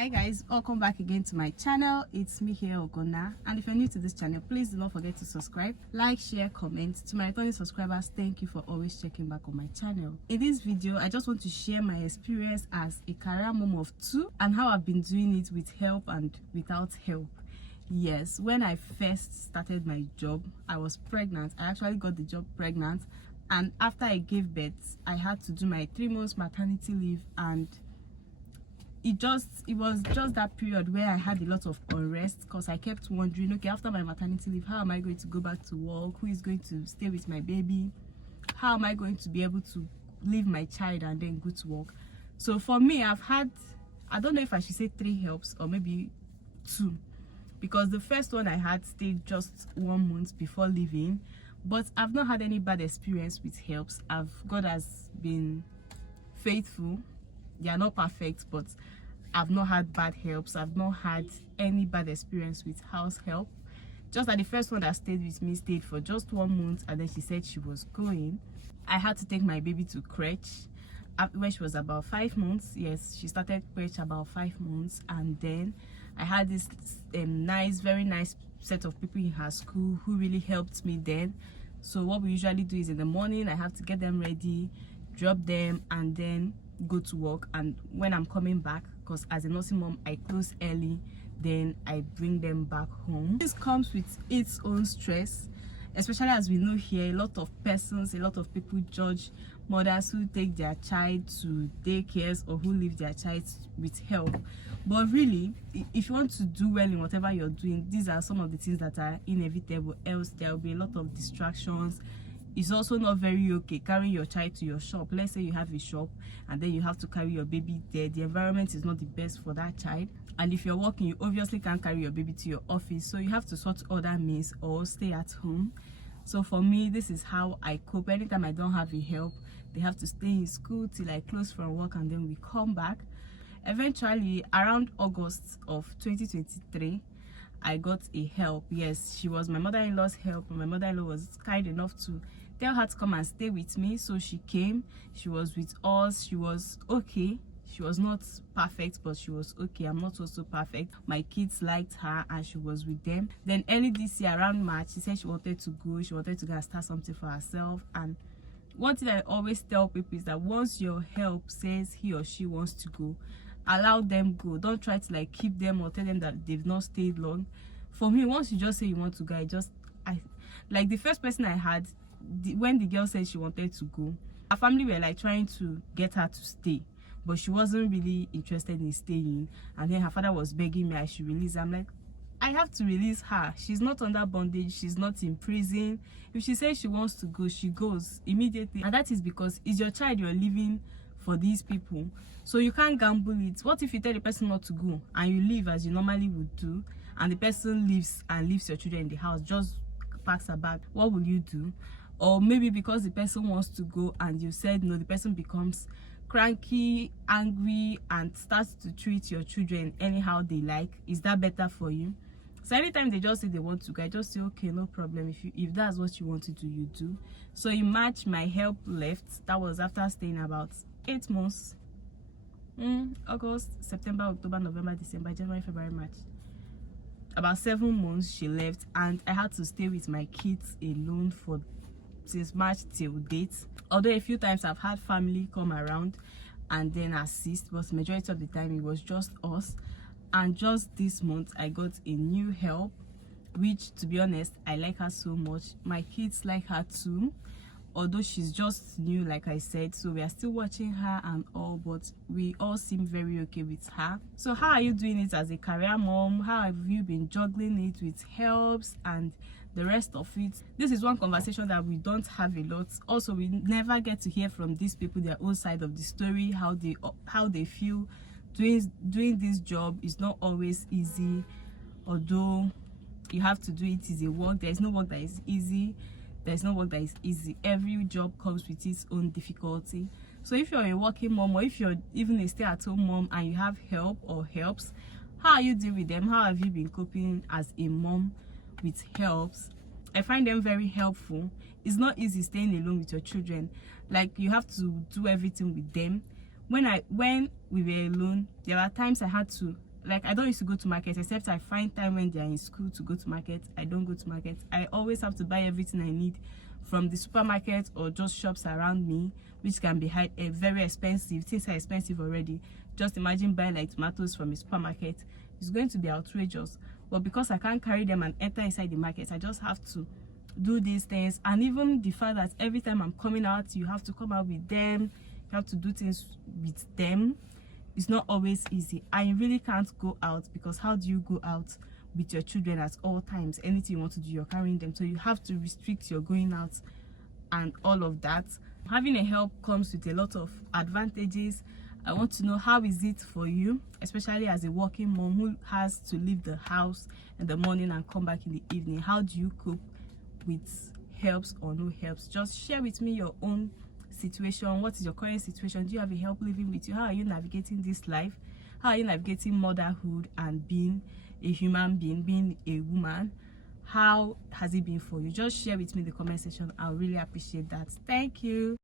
Hi guys, welcome back again to my channel. It's me here, Ogona, and if you're new to this channel, please do not forget to subscribe, like, share, comment. To my returning subscribers, thank you for always checking back on my channel. In this video, I just want to share my experience as a career mom of two and how I've been doing it with help and without help. Yes, when I first started my job, I was pregnant. I actually got the job pregnant, and after I gave birth, I had to do my 3 months maternity leave, and it was just that period where I had a lot of unrest because I kept wondering, okay, after my maternity leave, how am I going to go back to work? Who is going to stay with my baby? How am I going to be able to leave my child and then go to work? So for me, I've had, I don't know if I should say 3 helps or maybe 2, because the first one I had stayed just 1 month before leaving, but I've not had any bad experience with helps. God has been faithful. They are not perfect, but I've not had bad helps. I've not had any bad experience with house help. Just that the first one that stayed with me stayed for just 1 month, and then she said she was going. I had to take my baby to crèche when she was about 5 months. Yes, she started crèche about 5 months, and then I had this very nice set of people in her school who really helped me then. So what we usually do is in the morning, I have to get them ready, drop them, and then go to work. And when I'm coming back, because as a nursing mom I close early, then I bring them back home. This comes with its own stress, especially as we know here, a lot of people judge mothers who take their child to daycares or who leave their child with help. But really, if you want to do well in whatever you're doing, these are some of the things that are inevitable, else there will be a lot of distractions. It's also not very okay carrying your child to your shop. Let's say you have a shop and then you have to carry your baby there. The environment is not the best for that child, and if you're working, you obviously can't carry your baby to your office, so you have to sort other means or stay at home. So for me, this is how I cope. Anytime I don't have a help, they have to stay in school till I close from work, and then we come back. Eventually, around August of 2023, I got a help. Yes, she was my mother-in-law's help, and my mother-in-law was kind enough to tell her to come and stay with me. So she came, she was with us, she was okay. She was not perfect, but she was okay. I'm not also perfect. My kids liked her and she was with them. Then early this year, around March, she said she wanted to go and start something for herself. And one thing I always tell people is that once your help says he or she wants to go, allow them go. Don't try to like keep them or tell them that they've not stayed long. For me, once you just say you want to go, I like the first person I had, when the girl said she wanted to go, her family were like trying to get her to stay, but she wasn't really interested in staying. And then her father was begging me I should release her. I'm like, I have to release her. She's not under bondage, she's not in prison. If she says she wants to go, she goes immediately. And that is because it's your child you're leaving for these people, so you can't gamble it. What if you tell the person not to go and you leave as you normally would do, and the person leaves your children in the house, just packs her bag? What will you do? Or maybe because the person wants to go and you said no, the person becomes cranky, angry, and starts to treat your children anyhow they like. Is that better for you? So anytime they just say they want to go, I just say okay, no problem. If that's what you want to do, you do. So in March, my help left. That was after staying about 8 months. August, September, October, November, December, January, February, March. About 7 months she left, and I had to stay with my kids alone since March till date. Although a few times I've had family come around and then assist, but majority of the time it was just us. And just this month I got a new help, which, to be honest, I like her so much. My kids like her too, although she's just new, like I said. So we are still watching her and all, but we all seem very okay with her. So how are you doing it as a career mom? How have you been juggling it with helps and the rest of it? This is one conversation that we don't have a lot. Also, we never get to hear from these people their own side of the story, how they feel. Doing this job is not always easy. Although you have to do it, is a work. There is no work that is easy. There's no work that is easy. Every job comes with its own difficulty. So if you're a working mom, or if you're even a stay-at-home mom and you have help or helps, how are you dealing with them? How have you been coping as a mom with helps? I find them very helpful. It's not easy staying alone with your children. Like, you have to do everything with them. When we were alone, there were times I had to Like, I don't used to go to market, except I find time when they are in school to go to market. I don't go to market. I always have to buy everything I need from the supermarket or just shops around me, which can be very expensive. Things are expensive already. Just imagine buying like tomatoes from a supermarket. It's going to be outrageous. But because I can't carry them and enter inside the market, I just have to do these things. And even the fact that every time I'm coming out, you have to come out with them, you have to do things with them, it's not always easy. I really can't go out, because how do you go out with your children at all times? Anything you want to do, you're carrying them, so you have to restrict your going out and all of that. Having a help comes with a lot of advantages. I want to know, how is it for you, especially as a working mom who has to leave the house in the morning and come back in the evening? How do you cope with helps or no helps? Just share with me your own situation. What is your current situation? Do you have a help living with you? How are you navigating this life? How are you navigating motherhood and being a human being, being a woman? How has it been for you? Just share with me in the comment section. I'll really appreciate that. Thank you.